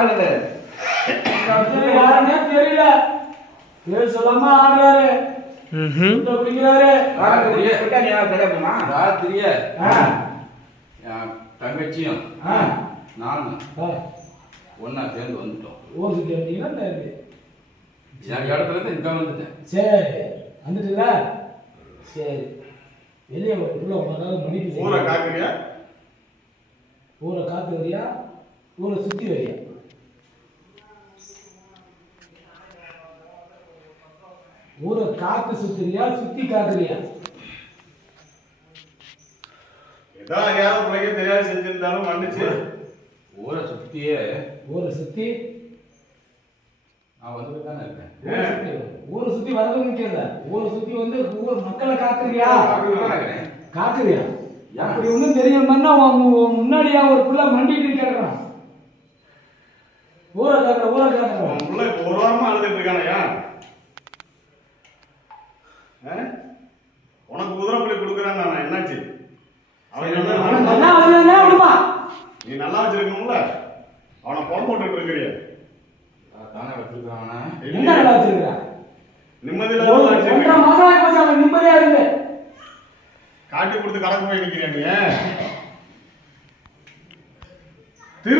யாரு யாருன்னே தெரியல. பேர் சொல்லாம ஆடுறாரு. பிடிக்கிறாரு. தங்கச்சியும் நானும் ஒன்னா சேர்ந்து வந்துட்டோம். ஊருக்கு கேட்டீங்கன்னா என் இடத்துல இருந்து இங்க வந்துட்டேன். சரி வந்துட்டுல. சரி வெளியே உள்ள உனக்காக மன்னிப்பு. ஊரை காக்குறியா? ஊரை காத்து வரியா? ஊரை சுத்தி வரியா? ஊரை காத்து சுத்துறியா சுத்தி காக்குறியா? ஏதோ யாரும் பிள்ளைங்க தெரியாது செஞ்சிருந்தாலும் மன்னிச்சு ஊரை சுத்தியே ஊரை சுத்தி நான் வந்துட்டு தானே இருக்கேன். ஊரை சுத்தி வரது நிக்கல. ஊரை சுத்தி வந்து ஊர் மக்களை காக்குறியா? காக்குறியா? அப்படி ஒன்றும் தெரியுமான்னா முன்னாடியா ஒரு பிள்ளை மண்டிட்டு கேட்கறான். ஊரை காக்குற ஊரை காக்குறான். உள்ள இப்போ ஒரு வாரமா அழுதுட்டு இருக்கானயா? உனக்கு குதிரைப்படி கொடுக்குறேன் நான். என்னாச்சு? நீ நல்லா வச்சிருக்கணும்ல. அவனை பொண்ணு போட்டு இருக்கிறிய தானே வச்சிருக்கானா? என்ன நல்லா வச்சிருக்கா? நிம்மதியில மாசம் நிம்மதியா இருக்கு. காட்டி கொடுத்து கலக்கு போய் நிற்கிறேன் நீ.